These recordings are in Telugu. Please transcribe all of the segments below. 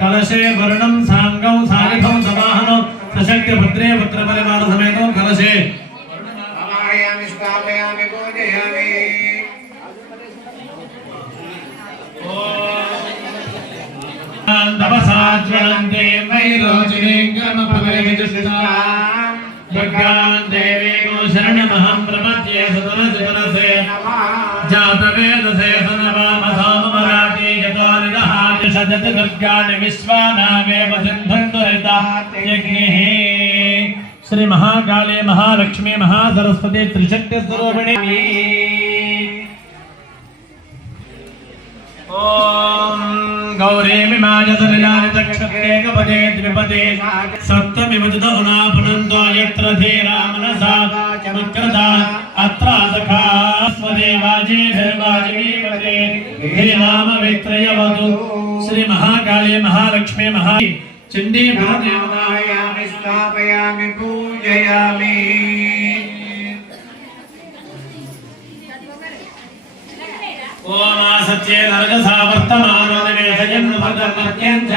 कलशे वर्णम सांगौ सारिधौ समाहनो सशक्ति भद्रे पुत्र परिवार समेतो कलशे अमायामि स्थापयामि पूजयामि ओम तपसाज्वलन्ते वैरोचिने कर्मफलविदुष्टां भगवान् देवी गो शरणमहं प्रपद्ये सतनसे जातवेदसे सनवामसामराति यतोनिदः सदत दुर्गाणि विश्वानामेव सिन्धन्तु यज्ञैः श्री महाकाली महालक्ष्मी महासरस्वती त्रिशक्ति स्वरूपिणी ओम गौरीमिमाजसलिलानि चक्षते कपदे द्विपदे सप्तमिवजुत उनापुनन्तो यत्र धीरा मनसा चमक्रता अत्र सखा स्वदेवाजी धर्वाजीवते हेनाम वित्रयवतु श्री महाकाली महालक्ष्मी महा चंडी महादेवतायामि स्थापयामि पूजयामि ओम सच्चे नरकसा वर्तमानो निवेशयन् पदमत्यञ्च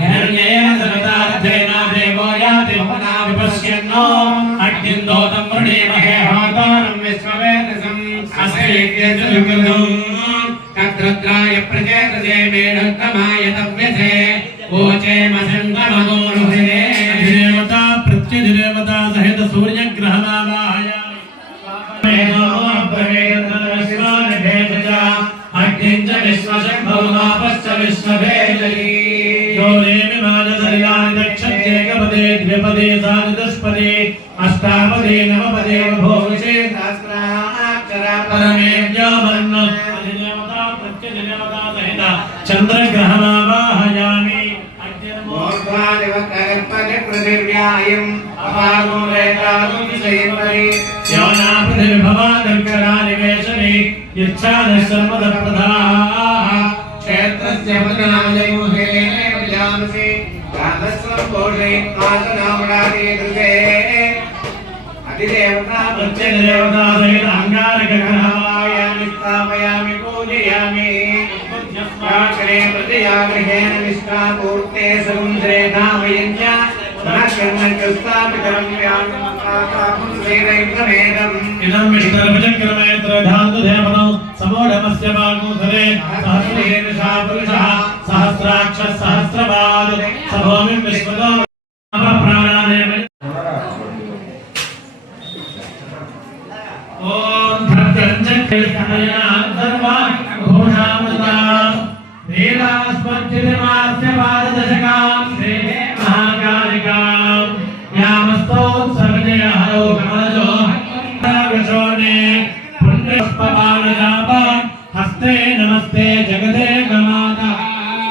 हिरण्येन सवितार्थेन देवो याति भवना विपश्यन्नो अग्निन्दोतं वृणीमहे होतारं विश्ववेदसम् अस्त्रेत्यजुगुरुं तद्रुद्राय प्रचेतसे मेढत्तमाय तव्यसे ओचे मसन्तमगोरुहे देवता प्रत्युदेवता सहित सूर्यग्रहणावाहयामि अग्निञ्च विश्वशम्भुमापश्च विश्वभेदयी गौरीमि मानसलिलानि दक्षत्येकपदे द्विपदे साचतुष्पदे अष्टापदे नवपदे भोविषे सहस्राक्षरा परमेव्योमन्न अधिदेवता प्रत्यधिदेवता सहित चन्द्रग्रहणावाहयामि मोर्ध्वादिवकल्पने पृथिव्यायम् अपागो वेदागुंसयिन्वरि योना पृथिविभवा कर्करानिवेशने यच्छादशर्मदप्रधाः क्षेत्रस्य पदनामजमुहेने प्रजामसि गानस्वं पोषयित्वासनामडादि कृते अधिदेवता प्रत्यधिदेवता सहित अङ्गारकग्रहणावाहयामि स्थापयामि पूजयामि याचने प्रतियागृहेण निष्ठापूर्ते समुद्रे धामयञ्च मनःकर्मकृस्तापितं व्यामकाताहुं श्रीरैन्द्रमेदम् इदं विष्णुर्भुजक्रमेत्रधान्तुधेमनौ समोढमस्य वागूधरे सहस्रेर्षा पुरुषः सहस्राक्षः सहस्रपाद सभूमिं विश्वतो अपप्राणादेव ॐ भद्रञ्जक्रिस्तनयान् सर्वान् घोषामृतां नीलास्मज्जितमास्य पाददशकां श्रीः महाकालिकां यामस्तोत्सर्जयहरो कमलजो विशोने पुण्यपुष्पपाणजापान् हस्ते नमस्ते जगते गमाता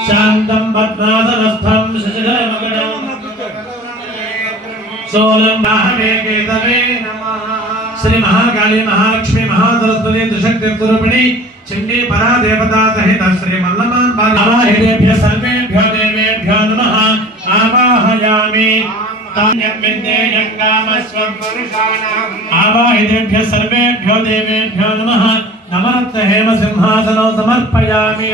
शान्तं पद्मासनस्थं शशिधरमगणं सोलं माहमेकेतवे नमः श्री महाकाली महालक्ष्मी महासरस्वती त्रिशक्ति स्वरूपिणी चंडी परा देवता सहित श्री मल्लमान आवाहितेभ्य सर्वेभ्यो देवेभ्यो नमः आवाहयामि तान्यं विद्ये जङ्गामस्वं पुरुषाणाम् आवाहितेभ्य सर्वेभ्यो देवेभ्यो नमः नमः हेम सिंहासनं समर्पयामि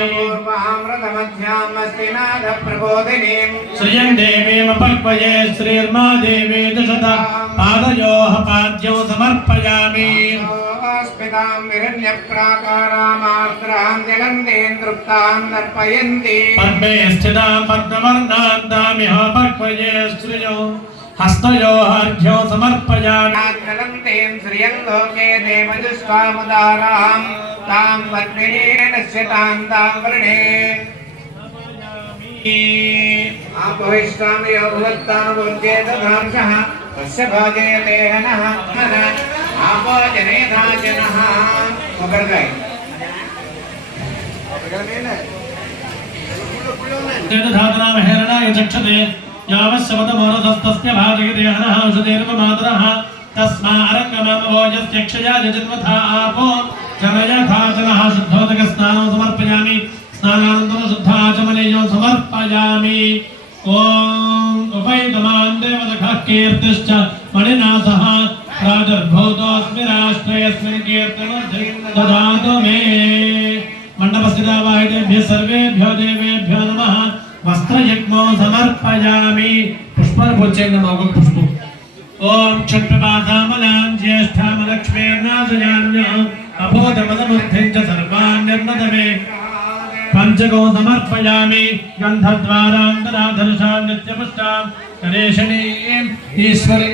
श्रियं देवीमपक्वये श्रीर्मा देवी दशत पादयोः पाद्यौ समर्पयामि स्मितां हिरण्यप्राकारामार्द्रां जलन्तेन्द्रुक्तां दर्पयन्ति पद्मे स्थितां पद्मवर्णां तामिह पर्क्वये श्रियो हस्तयो अर्घ्यो समर्पयामि जलन्तीं श्रियं लोके देवजुष्वामुदारां तां पद्मिनीं नश्यतां तां वृणे आपोहिष्टामयो भुवत्तानुभुज्येतधांसः तस्य भाजयते हनः आपो जनेधा जनः पकड़ गए धातना महेरणाय चक्षते यावश्यवतमोरधस्तस्य भाजयते हनः औषधेर्वमातरः तस्मा अरङ्गममोजस्यक्षया यजन्वथा आपो जनयथा जनः शुद्धोदकस्नानं समर्पयामि स्नानानन्तरं शुद्धाचमनीयो समर्पयामि ॐ उपैतमान् देवदखः कीर्तिश्च मणिना सह प्रादुर्भूतोऽस्मि राष्ट्रेऽस्मिन् कीर्तिमर्थे ददातु मे मण्डपस्थितावाहितेभ्यः सर्वेभ्यो देवेभ्यो नमः वस्त्रयज्ञो समर्पयामि पुष्पपूजनमः पुष्पम् ॐ क्षत्रपादामलां ज्येष्ठामलक्ष्मीर्नाशयाम्यः अभूतमदबुद्धिं च सर्वान् निर्मदमे पंचको समर्पयामि गन्धद्वारान्तराधर्षां नित्यपुष्टां गणेशनीं ईश्वरीं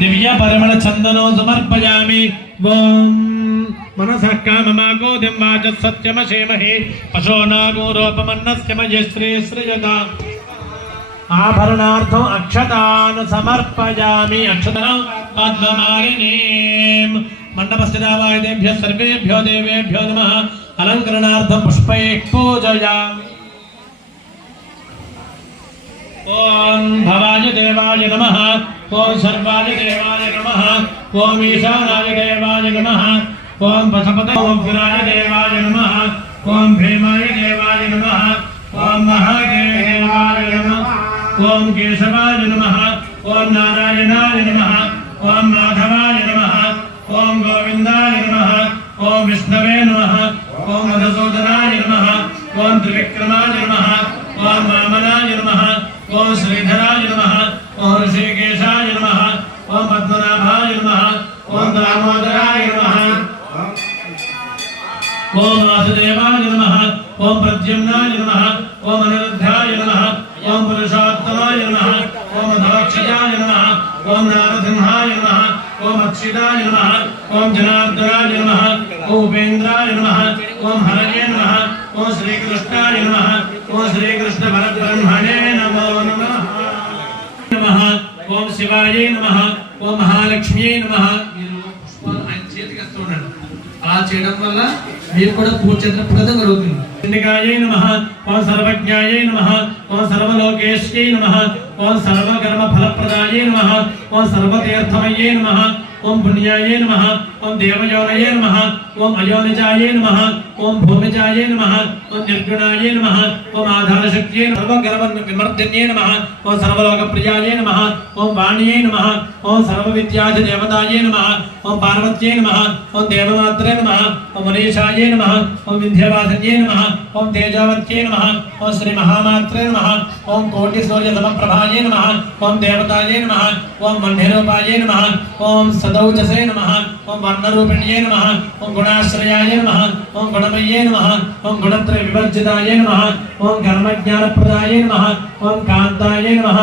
दिव्य परिमल चंदनो समर्पयामि ॐ मनसः काममागोदिं वाचः सत्यमशेमहि पशोनागोरोपमन्नस्य मये श्रीयता आभरणार्थम् अक्षतान् समर्पयामि अक्षतान् पद्ममालिनीं मण्डपस्थितावाहितेभ्यः सर्वेभ्यो देवेभ्यो नमः अलङ्करणार्थं पुष्पैः पूजयामि ॐ भवाय देवाय नमः ॐ सर्वाय देवाय नमः ॐ ईशानाय देवाय नमः ॐ पशुपतये देवाय नमः ॐ भीमाय देवाय नमः ॐ महादेवाय नमः ॐ केशवाय नमः ॐ नारायणाय नमः ॐ माधवाय नमः ॐ गोविन्दाय नमः ॐ विष्णवे नमः ॐ मधुसूदनाय नमः ॐ त्रिविक्रमाय नमः ॐ वामनाय नमः ॐ श्रीधराय नमः ॐ ऋषिकेशाय नमः ॐ पद्मनाभाय नमः ॐ दामोदराय नमः ॐ वासुदेवाय नमः ॐ प्रद्युम्नाय नमः ॐ अनिरुद्धाय नमः ॐ पुरुषोत्तमाय नमः ॐ धवक्षजाय नमः ॐ नारसिंहाय नमः ॐ अक्षिताय नमः ॐ जनार्दनाय नमः ॐ उपेन्द्राय नमः ॐ हरये नमः ॐ श्रीकृष्णाय नमः ॐ श्रीकृष्णपरब्रह्मणे नमो नमः नमः ॐ शिवाय नमः ॐ महालक्ष्म्यै नमः అలా చేయడం వల్ల మీరు కూడా పూజ ప్రదం కలుగుతుంది లింగాయ నమః ఓం సర్వజ్ఞాయ నమః ఓం సర్వలోకేశ్యై నమః ఓం సర్వకర్మ ఫలప్రదాయ నమః ఓం సర్వతీర్థమయే నమః ఓం పుణ్యాయ నమః ఓం దేవయోనయ నమః ఓం అయోనిజాయ నమః ఓం భూమిజాయ నమః ఓం నిర్గుణాయ నమః ఓం ఆధారశక్తియే సర్వగర్వ విమర్దన్యే నమః ఓం సర్వలోకప్రియాయ నమః ఓం వాణ్యే నమః ఓం సర్వవిద్యాధి దేవతాయే నమః ఓం పార్వత్యే నమః ఓం దేవమాత్రే నమః ఓం మనీషాయ నమః ఓం వింధ్యవాసిన్యే నమః ఓం తేజావత్యే నమః ఓం శ్రీ మహామాత్రే నమః ఓం కోటి సూర్య సమప్రభాయే నమః ఓం దేవతాయే నమః ఓం మన్యరూపాయే నమః ఓం సదౌజసే నమః ఓం వర్ణరూపిణ్యే నమః ఓం గుణాశ్రయాయ నమః ఓం గుణమయ్యే నమః ఓం గుణత్రయ వివర్జితాయ నమః ఓం కర్మజ్ఞానప్రదాయ నమః ఓం కాంతాయ నమః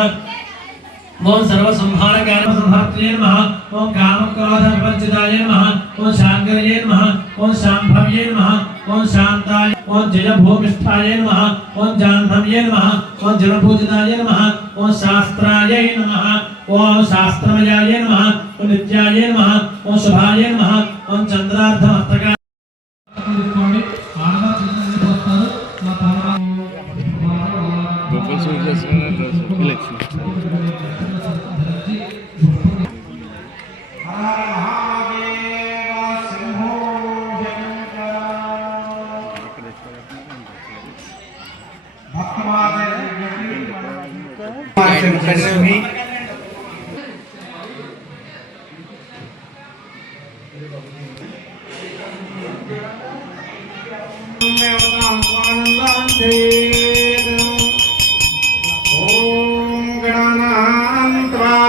ఓం సర్వసంహారకారసంహార్తయే నమః ఓం కామక్రోధ వివర్జితాయ నమః ఓం శాంకరయే నమః ఓం శాంభవ్యే నమః ఓం శాంతాయ ఓం జయభూమిష్ఠాయ నమః ఓం జాహ్నవ్యే నమః ఓం జలపూజితాయ నమః ఓం శాస్త్రాయ నమః ఓం శాస్త్రమయాయ నమః ఓం నిత్యాయ నమః ఓం శుభాయ నమః ఓం చంద్రార్ధమస్తక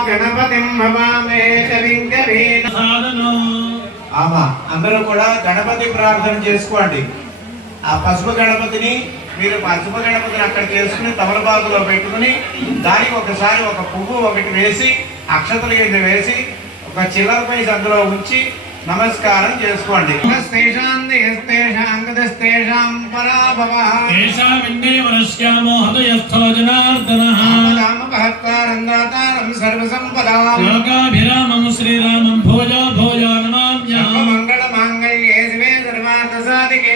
गणपतिं भवामहे कलिंग ఆమా అందరూ కూడా గణపతి ప్రార్థన చేసుకోండి. ఆ పసుపు గణపతిని అక్కడ చేసుకుని తమలపాకులో పెట్టుకుని దానికి ఒకసారి ఒక పువ్వు ఒకటి వేసి అక్షతలు కింద వేసి ఒక చిల్లర పైస అందులో ఉంచి నమస్కారం చేసుకోండి. శ్రీరామం భోజో భోజో మంగళ మాంగళ్యే శివే సర్వార్థ సాధికే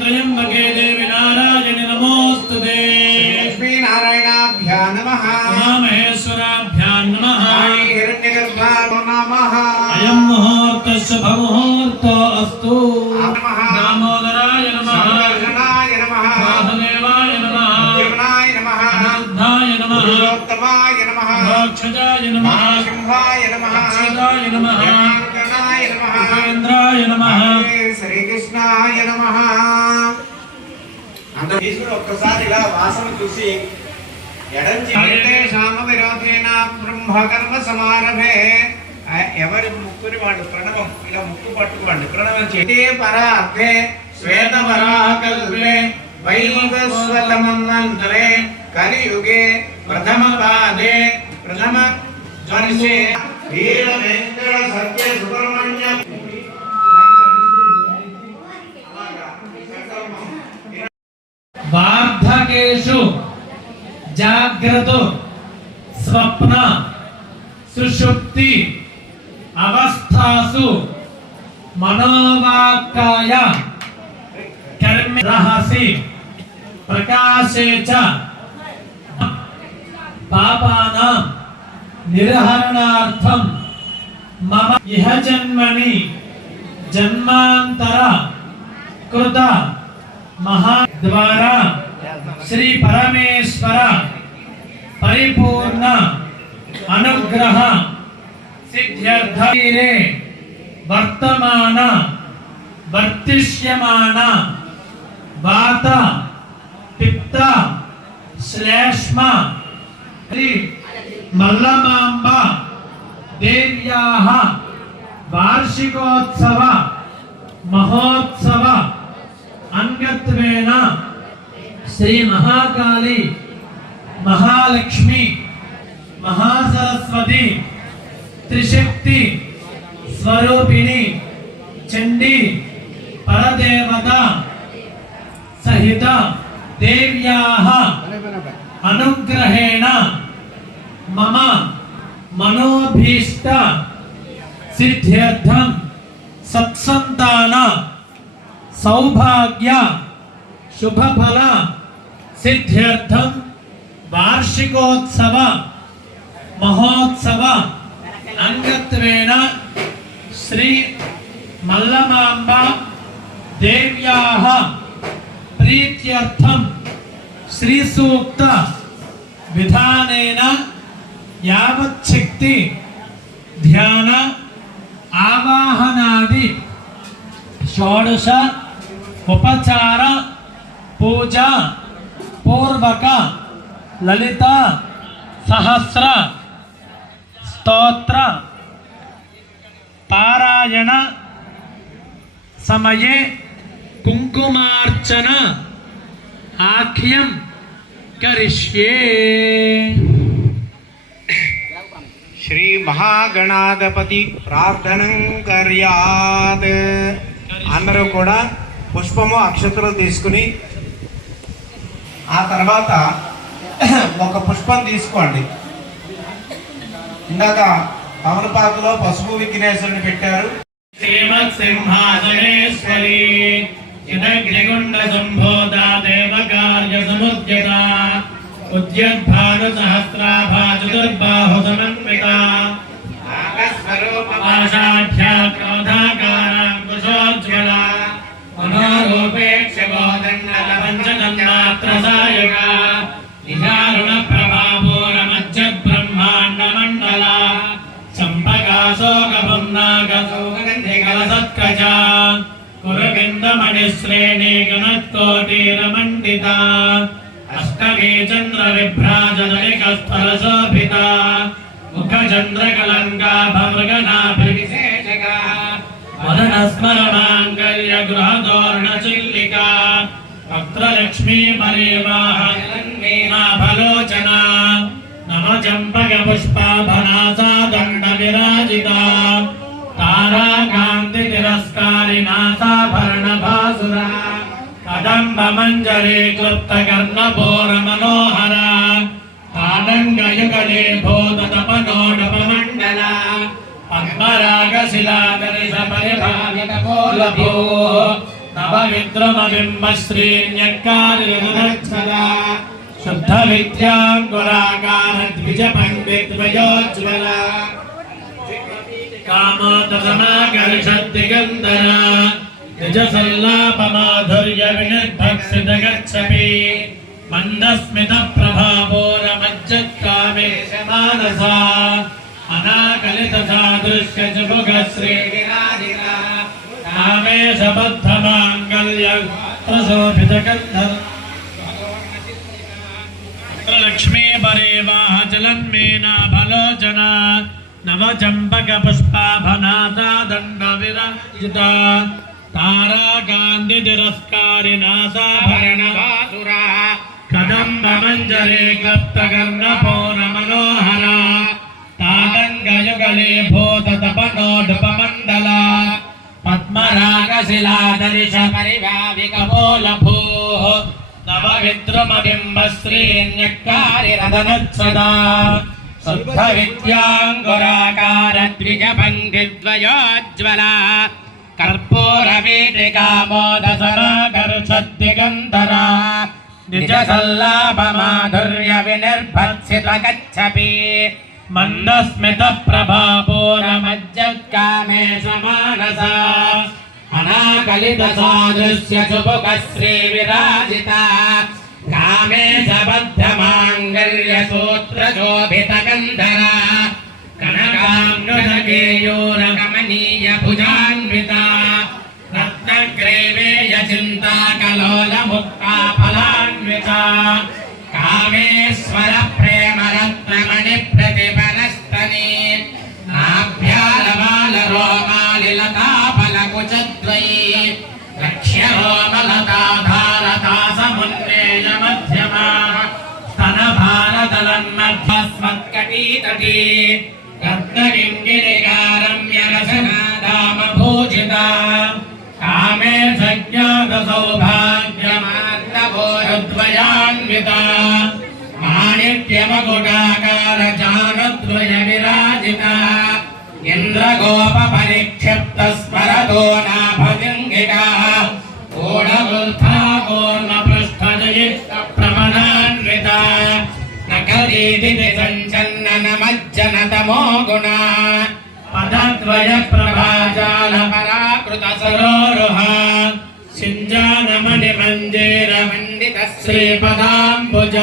త్రయంబకే దేవి నారాయణి నమోస్తుతే. లక్ష్మీ నారాయణాభ్యా నమః. మహేశ్వరాభ్యా నమః. హిరణ్యగర్భాయ నమః. అయం ముహూర్తః శుభముహూర్తో అస్తు. దామోదరాయ నమః. సంకర్షణాయ నమః. వాసుదేవాయ నమః. జీవనాయ నమః. అనిరుద్ధాయ నమః. పురుషోత్తమాయ నమః. మోక్షజాయ నమః. సింహాయ నమః. అక్షితాయ నమః. గణాయ నమః. ఉపేంద్రాయ నమః. శ్రీకృష్ణాయ నమః. అందరూ ఈశ్వరుడు ఒక్కసారి ఇలా వాసన చూసి ఎడంచి శామ విరోధేన బ్రహ్మకర్మ సమారభే. ఎవరి ముక్కుని వాళ్ళు ప్రణవం ఇలా ముక్కు పట్టుకోండి. ప్రణవం చేతే పరార్థే శ్వేత పరాకల్పే వైవస్వతమన్వంతరే కలియుగే ప్రథమ పాదే ప్రథమ వర్షే వీర వెంకట సత్య సుబ్రహ్మణ్యం వార్ధకేషు జాగ్రత్త స్వప్న సుషుప్తి అవస్థాసు మనోవాక్కాయ కర్మ రహసి ప్రకాశే చ పాపానాం నిర్హరణార్థం మమ ఇహ జన్మని జన్మాంతర కృత మహా ద్వారా శ్రీ పరమేశ్వర పరిపూర్ణ అనుగ్రహ సిద్ధ్యర్థే వర్తమాన వర్తిష్యమాన వాత పిత్త శ్లేష్మ మల్లమాంబ దేవ్యాః వార్షికోత్సవ మహోత్సవ అంగత్వేన శ్రీ మహాకాళి మహాలక్ష్మి మహాసరస్వతి త్రిశక్తి స్వరూపిణి చండీ పరదేవత సహిత దేవ్యాః అనుగ్రహేణ మమ మనోభీష్ట సిద్ధ్యర్థం సత్సంతాన సౌభాగ్య శుభఫల సిద్ధ్యర్థం వార్షికోత్సవ మహోత్సవ అంగత్వేన శ్రీ మల్లమాంబ దేవ్యాః ప్రీత్యర్థం శ్రీ సూక్త విధానేన యావచ్చక్తి ధ్యాన ఆవాహనాది షోడశ ఉపచార పూజ పూర్వక లలిత సహస్ర స్తోత్ర పారాయణ సమయే కుంకుమార్చన ఆఖ్యం కరిష్యే. శ్రీ మహాగణాధిపతి ప్రార్థనం కర్యాత్. అందరూ కూడా పుష్పము అక్షతలు తీసుకుని ఆ తర్వాత ఒక పుష్పం తీసుకోండి. ఇందాక తమలపాకులో పసుపు విఘ్నేశ్వరుని పెట్టారు. శ్రీమత్ సింహాసనేశ్వరి చిదగ్నిగుండ సంభోదా దేవకార్య సముద్యత ఉద్యద్భాను సహస్రాభా చతుర్బాహు సమన్విత ఆకాశస్వరూపపాశాఢ్యా క్రోధాకారాంకుశోజ్వల మనోరూపేక్ష గోదండల పంచతన్మాత్రసాయక నిజారుణ ప్రభాపూరమధ్య బ్రహ్మాండ మండల చంపకాశోకపున్నాగసత్కజ కురవిందమణిశ్రేణీ గణకోటీరమండిత అష్టమే చంద్ర విభ్రాజలికస్థలశోభిత ముఖచంద్రకలంకాభమృగనాభివిశేషక వదనస్మరమాంగళ్య గృహదోర్ణచిల్లికా వక్త్రలక్ష్మీ పరివాహలోచన నమ చంపక పుష్పాభనాసా దండ విరాజితా తారాకాంతి తిరస్కారినాసాభరణ భాసురా కదంబ మంజరే క్లుప్త కర్ణభోర మనోహర తాడంగయుగలే భూతతపనోడపమండల పద్మరాగశిలాదరిశ పరిభావితమూలభూ నవ విద్రుమబింబ శ్రీన్యక్కారిరక్షద శుద్ధ విద్యాంకురాకార ద్విజ పండిద్వయోజ్వల కామోదసమాకర్షద్దిగంధర నిజ సల్లాపమాధుర్య వినిర్భక్షిత గచ్చపి మందస్మిత ప్రభావోరమజ్జత్కామేశ మానసా అనాకలిత సాదృశ్య జుభుగ శ్రీ విరాజిత కామేశ బద్ధ మాంగళ్య ప్రశోభిత గంధర్ లక్ష్మీ పరేవాహ జలన్మేనాభలోచన నవ చంపక పుష్పాభనాసా దండ విరాజిత తారాకాంతి తిరస్కారినాసాభరణ భాసురా కదంబ మంజరే క్లుప్త కర్ణపూర మనోహర తాడంగయుగలే భూతతపనోడపమండల పద్మరాగశిలాదరిశ పరిభావికమూలభూ నవ విద్రుమబింబ శ్రీన్యక్కారిరదనచ్చదా శుద్ధ విద్యాంకురాకార ద్విజ పండిద్వయోజ్వల కర్పూర వీటికామోదసరాకర్షద్దిగంధర నిజ సల్లాభమాధుర్య వినిర్భత్సిత గచ్చపి మందస్మిత ప్రభాపూరమజ్జత్కామేశ మానస అనాకలిత సాదృశ్య శుభుక శ్రీ విరాజిత కామేశ బద్ధ మాంగళ్య సూత్ర శోభిత గంధర కనకాంగేయూర కమనీయ భుజాన్విత రత్నగ్రేవేయ చింతా కలోల ముక్తా ఫలాన్విత కామేశ్వర ప్రేమ రత్నమణి ప్రతిపనస్తని నాభ్యాలవాల రోమాలి లతా ఫలకుచద్వయీ లక్ష్య రోమలతాధారతా సమున్నేయ మధ్యమా స్తన భారతలన్మధ్యస్మత్కటీతటీ రత్నగింగిరికారమ్య రసనాదామ భూజిత కామే సజ్ఞాత సౌభాగ్యమార్దభోరద్వయాన్విత మాణిక్యమకుటాకార చారుద్వయ విరాజిత ఇంద్రగోప పరిక్షిప్త స్మరతో నాభజంగికా కూఢబుద్ధా కూర్మ పృష్ఠజయిష్ట ప్రమదాన్విత నకరీది సంచన్నన మజ్జన తమో గుణ పదద్వయ ప్రభాజాల పరాకృత సరోరుహ సింజానమణి మంజేర మండిత శ్రీపదాంబుజ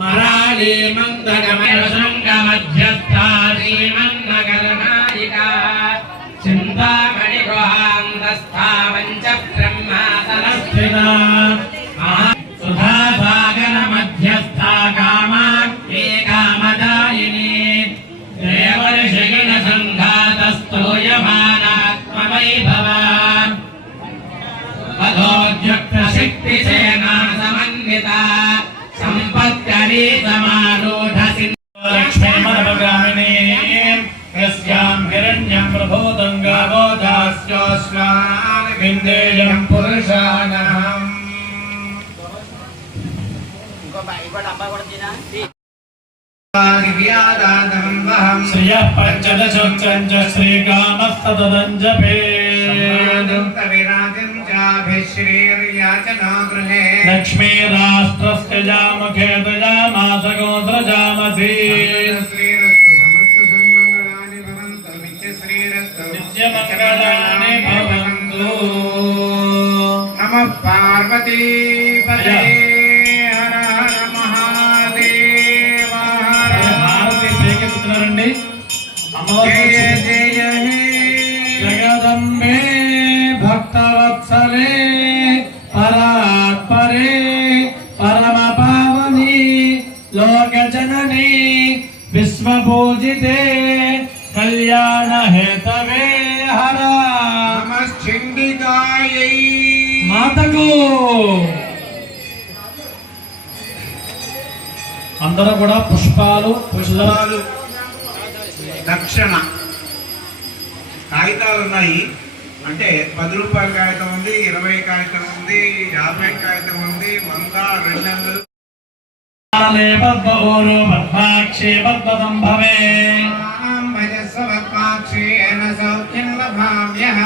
మరాళీ మందగమయ శృంగ మధ్యస్థా శ్రీమన్నగరనాయిక చింతామణి గృహాంతస్థా పంచ బ్రహ్మాసనస్థిత సుధాసాగర మధ్యస్థా కామాఖ్యే కామదాయిని దేవర్షిగణ సంఘాతస్తూయమానాత్మవైభవ అధోద్యుక్త శక్తి సేనా సమన్విత సంపత్కరీ సమారూఢ లక్ష్మీ మనోగామిని యస్యాం హిరణ్యం ప్రభూతం గావో దాస్యోస్మాన్ విందేయం పురుషాణం శ్రియః పంచదశోక్తం చ శ్రీకామస్తదం జపేద్ లక్ష్మీ రాష్ట్రస్య జాముఖే తుజామాస గోత్రజామసి నిత్యమంగళాని భవంతు నమః పార్వతీపతే హర హర మహాదేవ భారతి శ్రీకృష్ణుడండి జయ జయ హే జగదంబే భక్తవత్సలే పరాత్పరే పరమ పావని లోక జనని విశ్వపూజితే కళ్యాణ హేతవే హర జరుగు. అందరూ కూడా పుష్పాలు పుష్పాలు దక్షిణ కాగితాలు ఉన్నాయి. అంటే 10 రూపాయల కాగితం ఉంది, 20 కాగితం ఉంది, 50 కాగితం ఉంది, 100, 200. పద్మోరు పద్మాక్షే పద్మదంభవే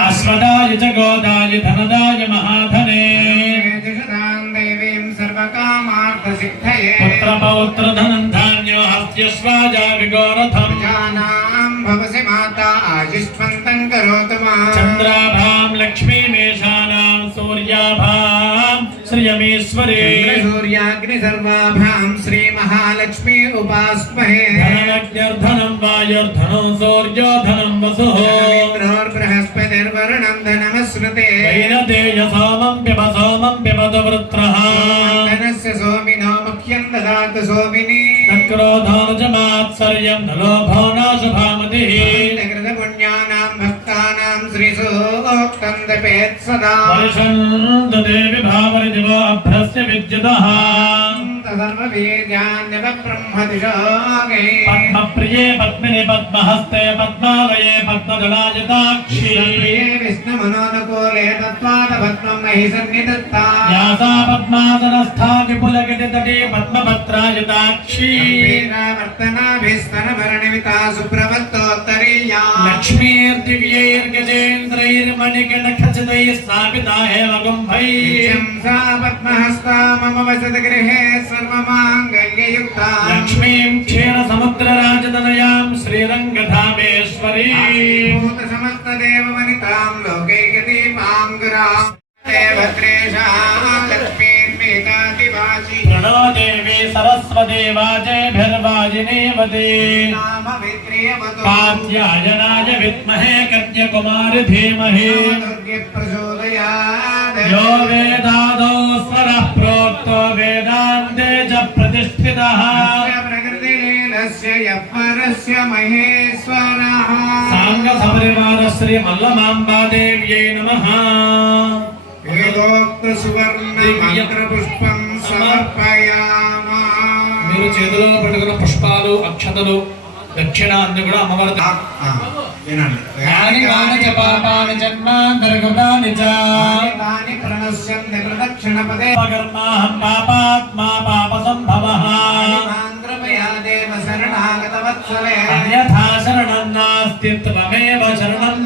అశ్వదాయ చ గోదాయ ధనదాయ మహాధనే పుత్ర పౌత్ర ధనం ధాన్యో హస్త్యశ్వాజ విగోరథం భవసి మాతా ఆయుష్మంతం కరోతు మా చంద్రాభాం లక్ష్మీమేషానాం సూర్యాభాం శ్రియమేశ్వరే సూర్యాగ్ని సర్వాభాం శ్రీ మహాలక్ష్మీ ఉపాస్మహే ధనమగ్నిర్ధనం వాయుర్ధనం సూర్యోధనం వసుః బృహస్పతిర్వరుణం ధనమశ్నుతే వైనతేయ సోమం పిబ వృత్రః ధనస్య సోమినో ముఖ్యం దదాతు సోమిని నక్రోధానుజమాత్సర్యం నలోభో నాశుభామతిః పుణ్యానాం భక్తానాం శ్రీసూక్తం దపేత్ సదా పరిషంద దేవి భావరి దివో అభ్రస్య విద్యుతః సర్వవేద్యాన్యవ బ్రహ్మదిశోగే పద్మప్రియే పద్మిని పద్మహస్తే పద్మాలయే పద్మదళాయతాక్షి విష్ణుమనోనుకూలే తత్వాద పద్మం మహి సన్నిధత్తా యాసా పద్మాసనస్థా విపులగిరితటీ పద్మపత్రాయతాక్షి వర్తనాభిస్తనభరణిమితా సుప్రభత్తోత్తరీయా లక్ష్మీర్దివ్యైర్గజేంద్రైర్మణిగణఖచితైः స్థాపితా హేమగుంభైః సా పద్మహస్తా మమ వసతి గృహే సర్వమాంగళ్యయుక్తా లక్ష్మీం క్షీరసముద్రరాజతనయాం శ్రీరంగధామేశ్వరీం భూత సమస్త దేవవనితాం లోకైకదీపాంగురాం దేవత్రేషాం లక్ష్మీర్మేతాదివాసి ప్రణో దేవి సరస్వతి వాజేభిర్వాజినేవతి నామ విక్రియవతో కాత్యాయనాయ విద్మహే కన్యకుమారి ధీమహి దుర్గే ప్రచోదయాత్ యో వేదాదో స్వరః ప్రోక్తో వేదాంతే చ ప్రతిష్ఠితః ప్రకృతిలీలస్య యపరస్య మహేశ్వరః సాంగ సపరివార శ్రీ మల్లమాంబాదేవ్యై నమః వేదోక్త సువర్ణ మంత్ర పుష్పం సమర్పయామా. మీరు చేతిలో పట్టుకున్న పుష్పాలు అక్షతలు దక్షిణ అన్ని కూడా అమ్మవారి వినండి. యాని వాని చ పాపాని జన్మాంతర్గతాని చ తాని ప్రణశ్యంతి ప్రదక్షిణపదే కర్మాహం పాపాత్మా పాప సంభవః ఆంధ్రమయా దేవ శరణాగత వత్సలే అన్యథా శరణం నాస్తి త్వమేవ శరణం